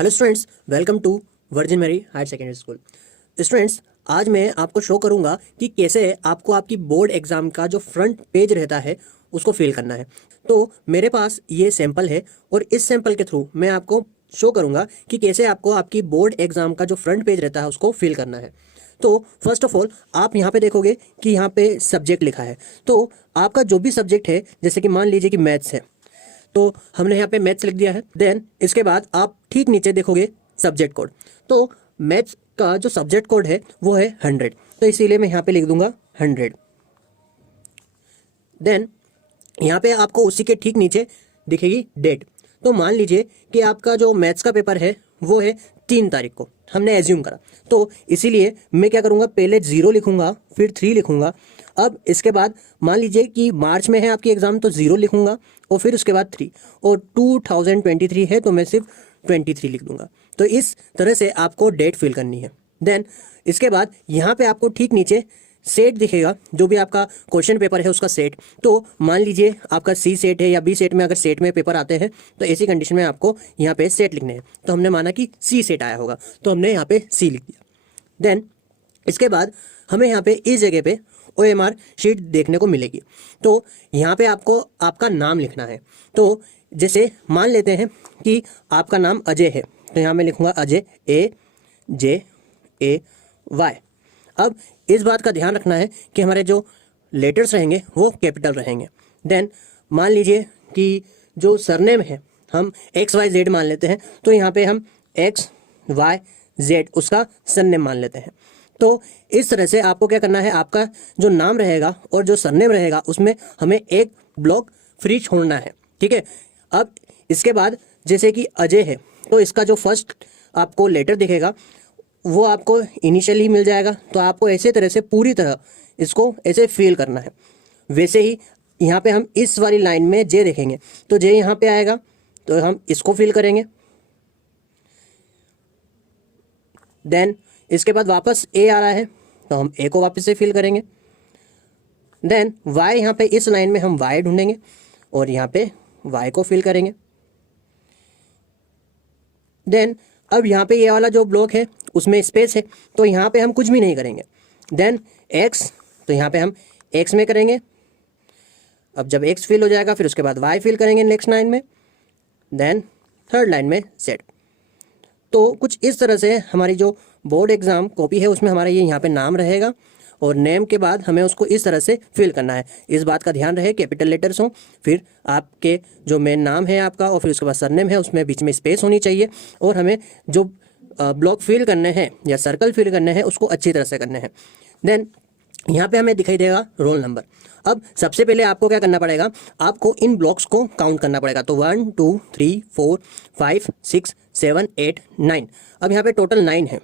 Hello students, welcome to Virgin Mary higher secondary school. Students, आज मैं आपको show करूंगा कि कैसे आपको आपकी बोर्ड एग्जाम का जो फ्रंट पेज रहता है उसको फिल करना है। तो मेरे पास ये सैंपल है और इस सैंपल के थ्रू मैं आपको शो करूंगा कि कैसे आपको आपकी बोर्ड एग्जाम का जो फ्रंट पेज रहता है उसको फिल करना है। तो फर्स्ट ऑफ ऑल आप यहाँ पे देखोगे कि यहाँ पे सब्जेक्ट लिखा है। तो आपका जो भी सब्जेक्ट है, जैसे कि मान लीजिए कि मैथ्स है, तो हमने यहाँ पे मैथ्स लिख दिया है। देन इसके बाद आप ठीक नीचे देखोगे सब्जेक्ट कोड। तो मैथ्स का जो सब्जेक्ट कोड है वो है 100, तो इसीलिए मैं यहाँ पे लिख दूंगा 100। देन यहाँ पे आपको उसी के ठीक नीचे दिखेगी डेट। तो मान लीजिए कि आपका जो मैथ्स का पेपर है वो है 3 तारीख को, हमने एज्यूम करा। तो इसीलिए मैं क्या करूँगा, पहले 0 लिखूंगा, फिर 3 लिखूंगा। अब इसके बाद मान लीजिए कि मार्च में है आपकी एग्ज़ाम, तो 0 लिखूंगा और फिर उसके बाद 3, और 2023 है तो मैं सिर्फ 23 लिख दूंगा। तो इस तरह से आपको डेट फिल करनी है। देन इसके बाद यहाँ पे आपको ठीक नीचे सेट दिखेगा, जो भी आपका क्वेश्चन पेपर है उसका सेट। तो मान लीजिए आपका सी सेट है या बी सेट में, अगर सेट में पेपर आते हैं तो ऐसी कंडीशन में आपको यहाँ पे सेट लिखने हैं। तो हमने माना कि सी सेट आया होगा, तो हमने यहाँ पे सी लिख दिया। देन इसके बाद हमें यहाँ पे इस जगह पे OMR शीट देखने को मिलेगी। तो यहाँ पे आपको आपका नाम लिखना है। तो जैसे मान लेते हैं कि आपका नाम अजय है, तो यहाँ मैं लिखूँगा अजय, AJAY। अब इस बात का ध्यान रखना है कि हमारे जो लेटर्स रहेंगे वो कैपिटल रहेंगे। देन मान लीजिए कि जो सरनेम है हम XYZ मान लेते हैं, तो यहाँ पे हम XYZ उसका सरनेम मान लेते हैं। तो इस तरह से आपको क्या करना है, आपका जो नाम रहेगा और जो सरनेम रहेगा उसमें हमें एक ब्लॉक फ्री छोड़ना है, ठीक है। अब इसके बाद जैसे कि अजय है, तो इसका जो फर्स्ट आपको लेटर दिखेगा वो आपको इनिशियली मिल जाएगा। तो आपको ऐसे तरह से पूरी तरह इसको ऐसे फिल करना है। वैसे ही यहाँ पे हम इस वाली लाइन में जे देखेंगे, तो जे यहाँ पे आएगा तो हम इसको फिल करेंगे। देन इसके बाद वापस ए आ रहा है तो हम ए को वापस से फिल करेंगे। देन वाई, यहाँ पे इस लाइन में हम वाई ढूंढेंगे और यहाँ पे वाई को फिल करेंगे। देन अब यहाँ पे ये वाला जो ब्लॉक है उसमें स्पेस है, तो यहाँ पे हम कुछ भी नहीं करेंगे। देन एक्स, तो यहाँ पे हम एक्स में करेंगे। अब जब एक्स फिल हो जाएगा फिर उसके बाद वाई फिल करेंगे नेक्स्ट लाइन में। देन थर्ड लाइन में सेट। तो कुछ इस तरह से हमारी जो बोर्ड एग्ज़ाम कॉपी है उसमें हमारा ये यहाँ पे नाम रहेगा, और नेम के बाद हमें उसको इस तरह से फिल करना है। इस बात का ध्यान रहे कैपिटल लेटर्स हों, फिर आपके जो मेन नाम है आपका, और फिर उसके बाद सरनेम है, उसमें बीच में स्पेस होनी चाहिए। और हमें जो ब्लॉक फिल करने हैं या सर्कल फिल करने हैं उसको अच्छी तरह से करने हैं। देन यहाँ पे हमें दिखाई देगा रोल नंबर। अब सबसे पहले आपको क्या करना पड़ेगा, आपको इन ब्लॉक्स को काउंट करना पड़ेगा। तो 1 2 3 4 5 6 7 8 9, अब यहाँ पे टोटल 9 है।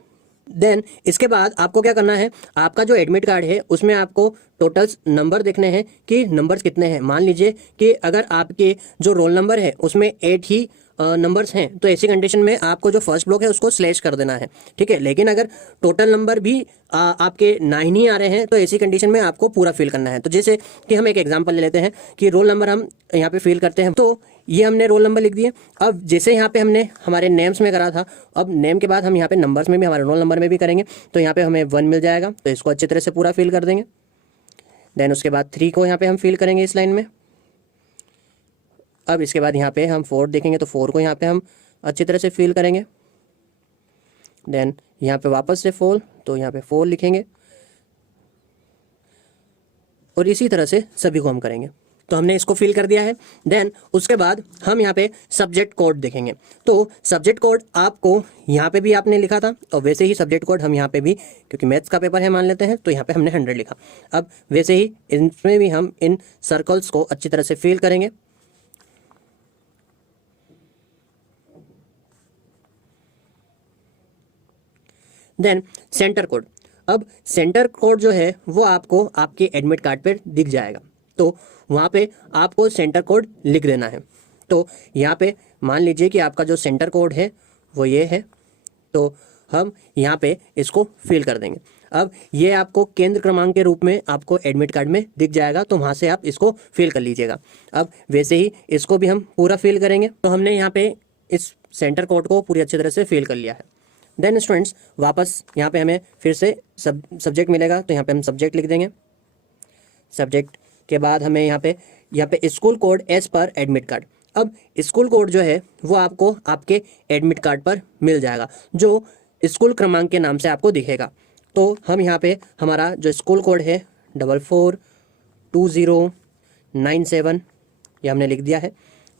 देन इसके बाद आपको क्या करना है, आपका जो एडमिट कार्ड है उसमें आपको टोटल्स नंबर देखने हैं कि नंबर्स कितने हैं। मान लीजिए कि अगर आपके जो रोल नंबर है उसमें 8 ही नंबर्स हैं, तो ऐसी कंडीशन में आपको जो फर्स्ट ब्लॉक है उसको स्लैश कर देना है, ठीक है। लेकिन अगर टोटल नंबर भी आपके 9 ही आ रहे हैं तो ऐसी कंडीशन में आपको पूरा फिल करना है। तो जैसे कि हम एक एग्जांपल ले लेते हैं कि रोल नंबर हम यहाँ पे फिल करते हैं, तो ये हमने रोल नंबर लिख दिए। अब जैसे यहाँ पे हमने हमारे नेम्स में करा था, अब नेम के बाद हम यहाँ पे नंबर्स में भी, हमारे रोल नंबर में भी करेंगे। तो यहाँ पे हमें 1 मिल जाएगा, तो इसको अच्छी तरह से पूरा फिल कर देंगे। देन उसके बाद 3 को यहाँ पे हम फिल करेंगे इस लाइन में। अब इसके बाद यहाँ पे हम 4 देखेंगे, तो 4 को यहाँ पे हम अच्छी तरह से फिल करेंगे। देन यहाँ पे वापस से 4, तो यहाँ पे 4 लिखेंगे, और इसी तरह से सभी को हम करेंगे। तो हमने इसको फिल कर दिया है। देन उसके बाद हम यहाँ पे सब्जेक्ट कोड देखेंगे। तो सब्जेक्ट कोड आपको यहाँ पे भी आपने लिखा था, और वैसे ही सब्जेक्ट कोड हम यहाँ पे भी, क्योंकि मैथ्स का पेपर है मान लेते हैं, तो यहाँ पे हमने 100 लिखा। अब वैसे ही इसमें भी हम इन सर्कल्स को अच्छी तरह से फिल करेंगे। देन सेंटर कोड, अब सेंटर कोड जो है वो आपको आपके एडमिट कार्ड पर दिख जाएगा, तो वहाँ पे आपको सेंटर कोड लिख देना है। तो यहाँ पे मान लीजिए कि आपका जो सेंटर कोड है वो ये है, तो हम यहाँ पे इसको फिल कर देंगे। अब ये आपको केंद्र क्रमांक के रूप में आपको एडमिट कार्ड में दिख जाएगा, तो वहाँ से आप इसको फिल कर लीजिएगा। अब वैसे ही इसको भी हम पूरा फिल करेंगे। तो हमने यहाँ पे इस सेंटर कोड को पूरी अच्छी तरह से फिल कर लिया है। देन स्टूडेंट्स वापस यहाँ पे हमें फिर से सब्जेक्ट मिलेगा, तो यहाँ पे हम सब्जेक्ट लिख देंगे। सब्जेक्ट के बाद हमें यहाँ पे school code as per admit card. अब स्कूल कोड जो है वो आपको आपके एडमिट कार्ड पर मिल जाएगा, जो स्कूल क्रमांक के नाम से आपको दिखेगा। तो हम यहाँ पे हमारा जो स्कूल कोड है 442097 ये हमने लिख दिया है।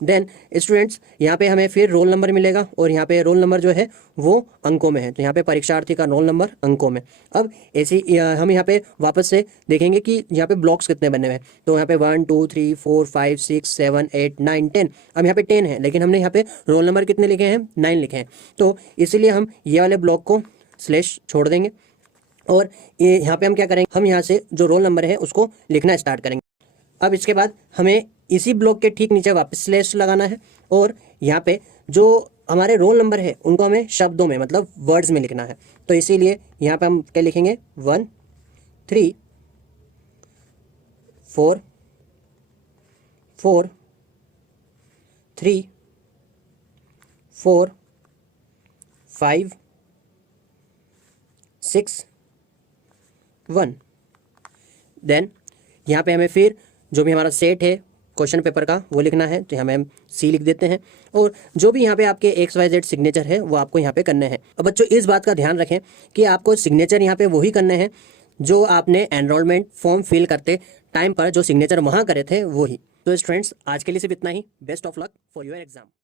देन स्टूडेंट्स यहाँ पे हमें फिर रोल नंबर मिलेगा, और यहाँ पे रोल नंबर जो है वो अंकों में है, तो यहाँ पे परीक्षार्थी का रोल नंबर अंकों में। अब ऐसी हम यहाँ पे वापस से देखेंगे कि यहाँ पे ब्लॉक्स कितने बने हुए हैं, तो यहाँ पे 1 2 3 4 5 6 7 8 9 10। अब यहाँ पे 10 है, लेकिन हमने यहाँ पे रोल नंबर कितने लिखे हैं, 9 लिखे हैं, तो इसीलिए हम ये वाले ब्लॉक को स्लैश छोड़ देंगे, और ये यहाँ पे हम क्या करेंगे, हम यहाँ से जो रोल नंबर है उसको लिखना स्टार्ट करेंगे। अब इसके बाद हमें इसी ब्लॉक के ठीक नीचे वापस स्लैश लगाना है, और यहाँ पे जो हमारे रोल नंबर है उनको हमें शब्दों में मतलब वर्ड्स में लिखना है। तो इसीलिए यहाँ पे हम क्या लिखेंगे 1 3 4 4 3 4 5 6 1। देन यहाँ पे हमें फिर जो भी हमारा सेट है क्वेश्चन पेपर का वो लिखना है, तो यहाँ में हम सी लिख देते हैं, और जो भी यहाँ पे आपके XYZ सिग्नेचर है वो आपको यहाँ पे करने हैं। अब बच्चों इस बात का ध्यान रखें कि आपको सिग्नेचर यहाँ पे वही करने हैं जो आपने एनरोलमेंट फॉर्म फिल करते टाइम पर जो सिग्नेचर वहाँ करे थे वही। तो स्टूडेंट्स आज के लिए सिर्फ इतना ही। Best of luck for your exam.